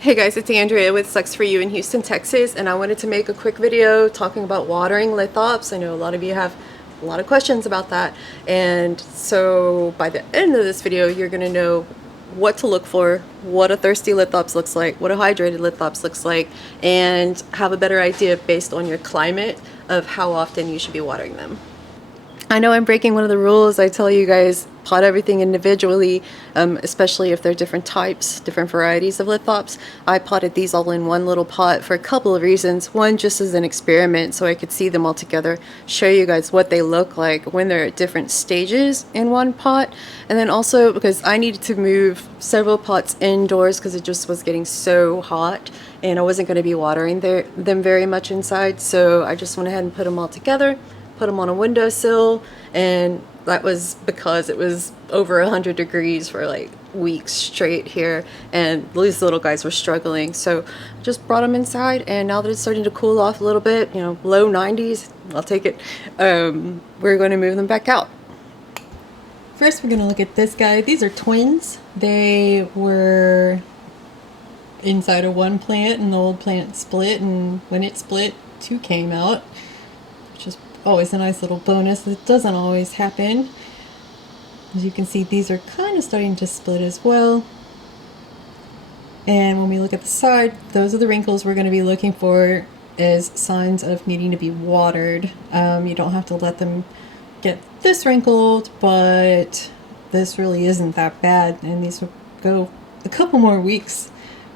Hey guys, it's Andrea with Sucs For You in Houston, Texas, and I wanted to make a quick video talking about watering lithops. I know a lot of you have a lot of questions about that, and so by the end of this video you're going to know what to look for, what a thirsty lithops looks like, what a hydrated lithops looks like, and have a better idea based on your climate of how often you should be watering them. I know I'm breaking one of the rules. I tell you guys pot everything individually, especially if they're different types, different varieties of lithops. I potted these all in one little pot for a couple of reasons. One, just as an experiment so I could see them all together, show you guys what they look like when they're at different stages in one pot. And then also because I needed to move several pots indoors because it just was getting so hot and I wasn't going to be watering them very much inside. So I just went ahead and put them all together. Put them on a windowsill, and that was because it was over 100 degrees for like weeks straight here, and these little guys were struggling. So just brought them inside, and now that it's starting to cool off a little bit, you know, low 90s, I'll take it. We're going to move them back out. First, we're going to look at this guy. These are twins. They were inside of one plant, and the old plant split, and when it split, two came out, which is always a nice little bonus. It doesn't always happen. As you can see, these are kind of starting to split as well. And when we look at the side, those are the wrinkles we're going to be looking for as signs of needing to be watered. You don't have to let them get this wrinkled, but this really isn't that bad, and these will go a couple more weeks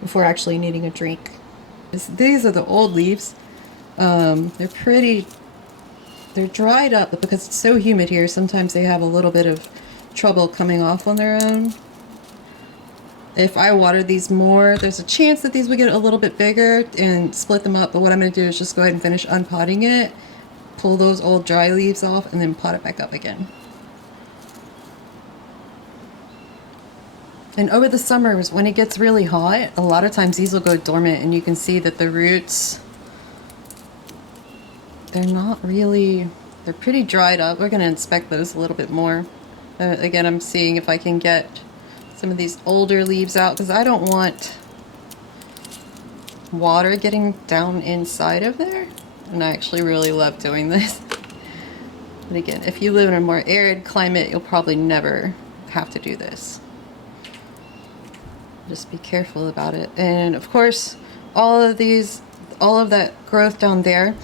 before actually needing a drink. These are the old leaves. They're dried up, but because it's so humid here, sometimes they have a little bit of trouble coming off on their own. If I water these more, there's a chance that these would get a little bit bigger and split them up, but what I'm going to do is just go ahead and finish unpotting it, pull those old dry leaves off, and then pot it back up again. And over the summers, when it gets really hot, a lot of times these will go dormant, and you can see that the roots, they're pretty dried up. We're going to inspect those a little bit more. Again, I'm seeing if I can get some of these older leaves out because I don't want water getting down inside of there. And I actually really love doing this. But again, if you live in a more arid climate, you'll probably never have to do this. Just be careful about it. And of course, all of that growth down there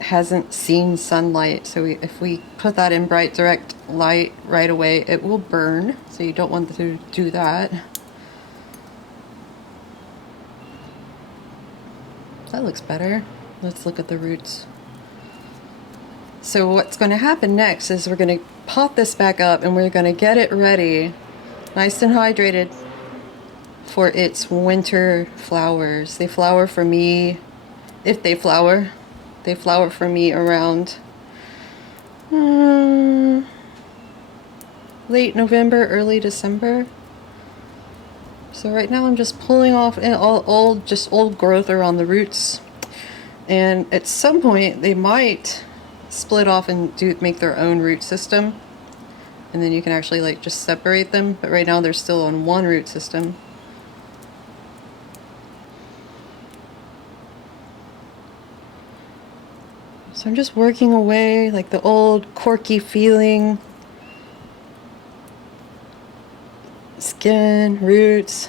hasn't seen sunlight, so if we put that in bright direct light right away, it will burn, so you don't want to do that. That looks better. Let's look at the roots. So what's going to happen next is we're going to pot this back up and we're going to get it ready, nice and hydrated, for its winter flowers. They flower for me, if they flower for me around late November, early December. So right now I'm just pulling off old growth around the roots, and at some point they might split off and make their own root system, and then you can actually like just separate them, but right now they're still on one root system. So I'm just working away like the old corky feeling, skin, roots,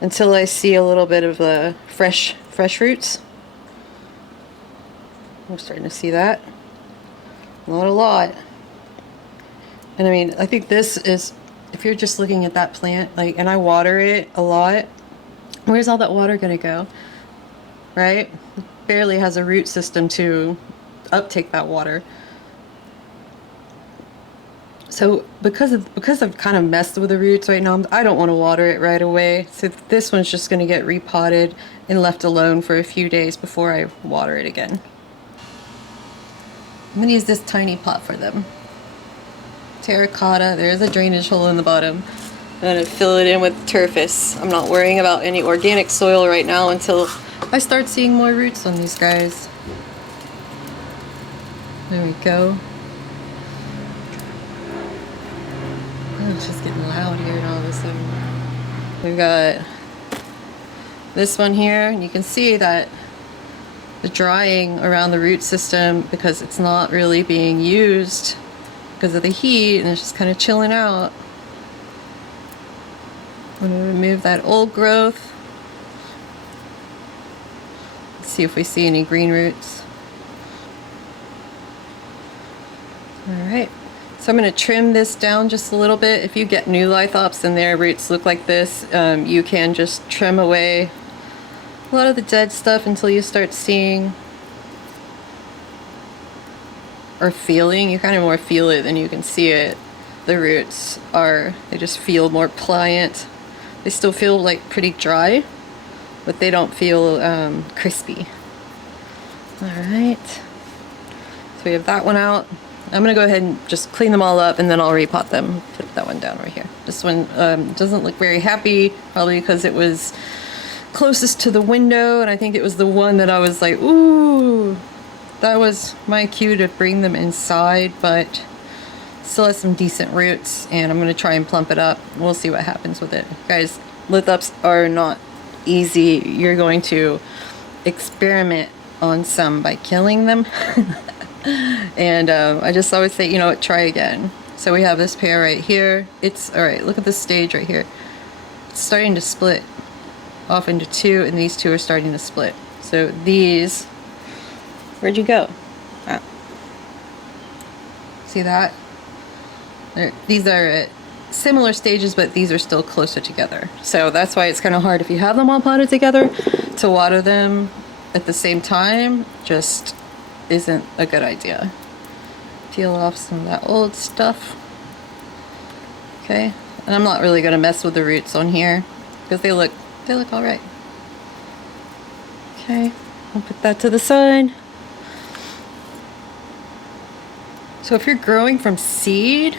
until I see a little bit of the fresh roots. I'm starting to see that. Not a lot. And I mean, I think this is, if you're just looking at that plant, like, and I water it a lot, where's all that water gonna go? Right? Barely has a root system to uptake that water. So because I've kind of messed with the roots right now, I don't want to water it right away. So this one's just going to get repotted and left alone for a few days before I water it again. I'm going to use this tiny pot for them. Terracotta, there's a drainage hole in the bottom. I'm going to fill it in with turfus. I'm not worrying about any organic soil right now until I start seeing more roots on these guys. There we go. Oh, it's just getting loud here all of a sudden. We've got this one here, and you can see that the drying around the root system, because it's not really being used because of the heat and it's just kind of chilling out. I'm going to remove that old growth. Let's see if we see any green roots. Alright, so I'm going to trim this down just a little bit. If you get new lithops and their roots look like this, you can just trim away a lot of the dead stuff until you start seeing or feeling. You kind of more feel it than you can see it. The roots they just feel more pliant. They still feel like pretty dry, but they don't feel crispy. Alright, so we have that one out. I'm going to go ahead and just clean them all up and then I'll repot them. Put that one down right here. This one doesn't look very happy, probably because it was closest to the window, and I think it was the one that I was like, ooh, that was my cue to bring them inside, but still has some decent roots, and I'm going to try and plump it up. We'll see what happens with it. Guys, lithops are not easy. You're going to experiment on some by killing them. And I just always say, you know what, try again. So we have this pair right here. It's, alright, look at this stage right here. It's starting to split off into two, and these two are starting to split. So these, where'd you go? Ah. See that? These are at similar stages, but these are still closer together. So that's why it's kind of hard if you have them all potted together to water them at the same time. Just isn't a good idea. Peel off some of that old stuff. Okay, and I'm not really gonna mess with the roots on here because they look all right. Okay, I'll put that to the side. So if you're growing from seed,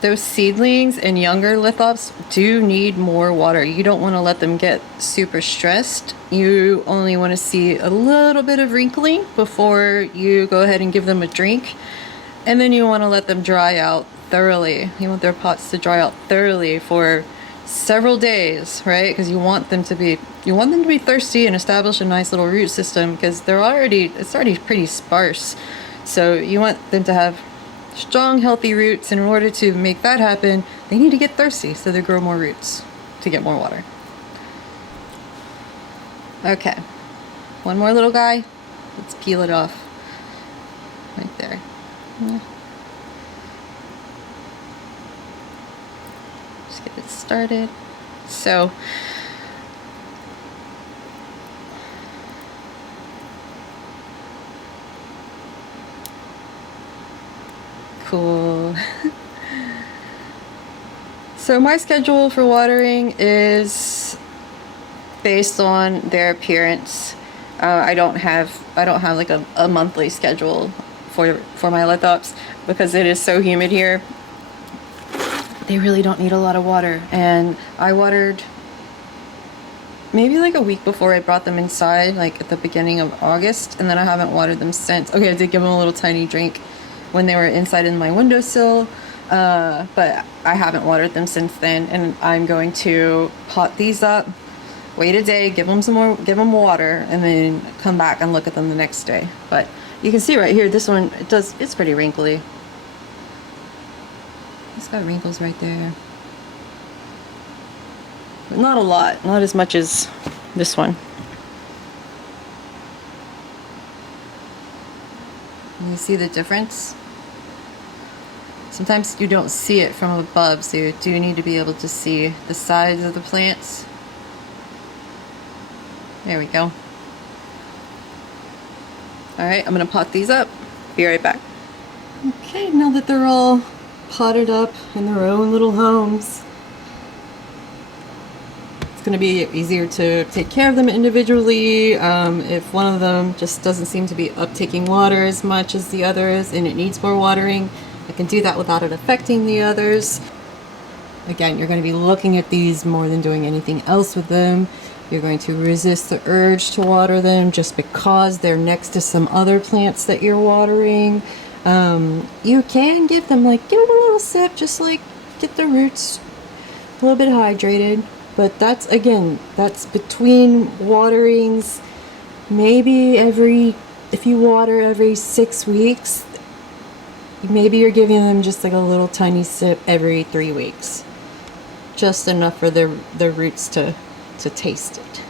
those seedlings and younger lithops do need more water. You don't want to let them get super stressed. You only want to see a little bit of wrinkling before you go ahead and give them a drink. And then you want to let them dry out thoroughly. You want their pots to dry out thoroughly for several days, right? Because you want them to be thirsty and establish a nice little root system, because it's already pretty sparse. So you want them to have strong, healthy roots, and in order to make that happen, they need to get thirsty, so they grow more roots to get more water. Okay, one more little guy. Let's peel it off. Right there. Just get it started. So, cool. So my schedule for watering is based on their appearance. I don't have like a monthly schedule for my lithops because it is so humid here. They really don't need a lot of water, and I watered maybe like a week before I brought them inside, like at the beginning of August, and then I haven't watered them since. Okay, I did give them a little tiny drink when they were inside in my windowsill, but I haven't watered them since then, and I'm going to pot these up, wait a day, give them water, and then come back and look at them the next day. But you can see right here, this one, it's pretty wrinkly. It's got wrinkles right there. But not a lot, not as much as this one. You see the difference? Sometimes you don't see it from above, so you do need to be able to see the sides of the plants. There we go. Alright, I'm going to pot these up. Be right back. Okay, now that they're all potted up in their own little homes, it's going to be easier to take care of them individually. If one of them just doesn't seem to be uptaking water as much as the others and it needs more watering, I can do that without it affecting the others. Again, you're going to be looking at these more than doing anything else with them. You're going to resist the urge to water them just because they're next to some other plants that you're watering. You can give them, like, give them a little sip, just like get the roots a little bit hydrated. But that's, again, that's between waterings. Maybe if you water every 6 weeks, maybe you're giving them just like a little tiny sip every 3 weeks. Just enough for the roots to taste it.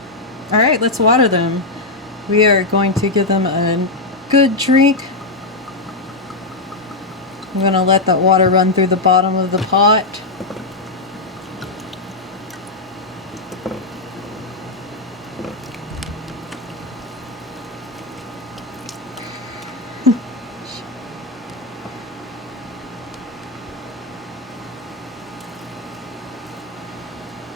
All right, let's water them. We are going to give them a good drink. I'm gonna let that water run through the bottom of the pot.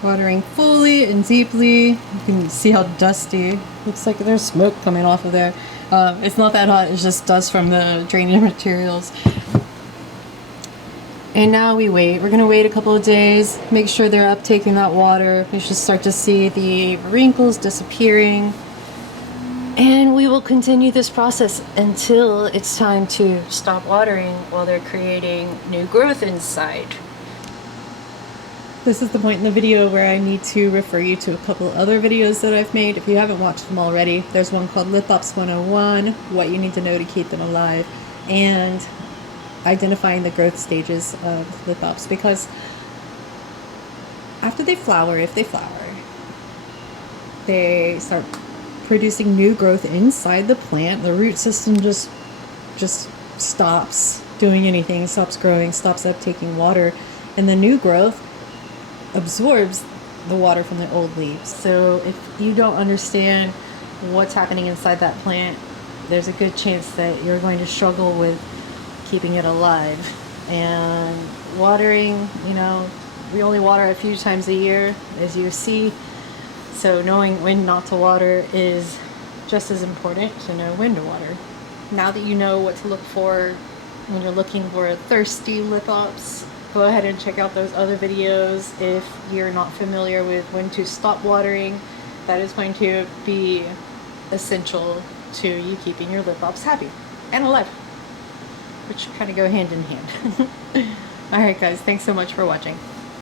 Watering fully and deeply. You can see how dusty. Looks like there's smoke coming off of there. It's not that hot, it's just dust from the drainage materials. And now we wait. We're gonna wait a couple of days, make sure they're uptaking that water. You should start to see the wrinkles disappearing. And we will continue this process until it's time to stop watering while they're creating new growth inside. This is the point in the video where I need to refer you to a couple other videos that I've made. If you haven't watched them already, there's one called Lithops 101, what you need to know to keep them alive, and identifying the growth stages of lithops, because after they flower, if they flower, they start producing new growth inside the plant. The root system just stops doing anything, stops growing, stops uptaking water, and the new growth absorbs the water from the old leaves. So if you don't understand what's happening inside that plant, there's a good chance that you're going to struggle with keeping it alive. And watering, you know, we only water a few times a year, as you see, so knowing when not to water is just as important to know when to water. Now that you know what to look for when you're looking for a thirsty lithops, go ahead and check out those other videos. If you're not familiar with when to stop watering, that is going to be essential to you keeping your lithops happy and alive, which kind of go hand in hand. Alright guys, thanks so much for watching.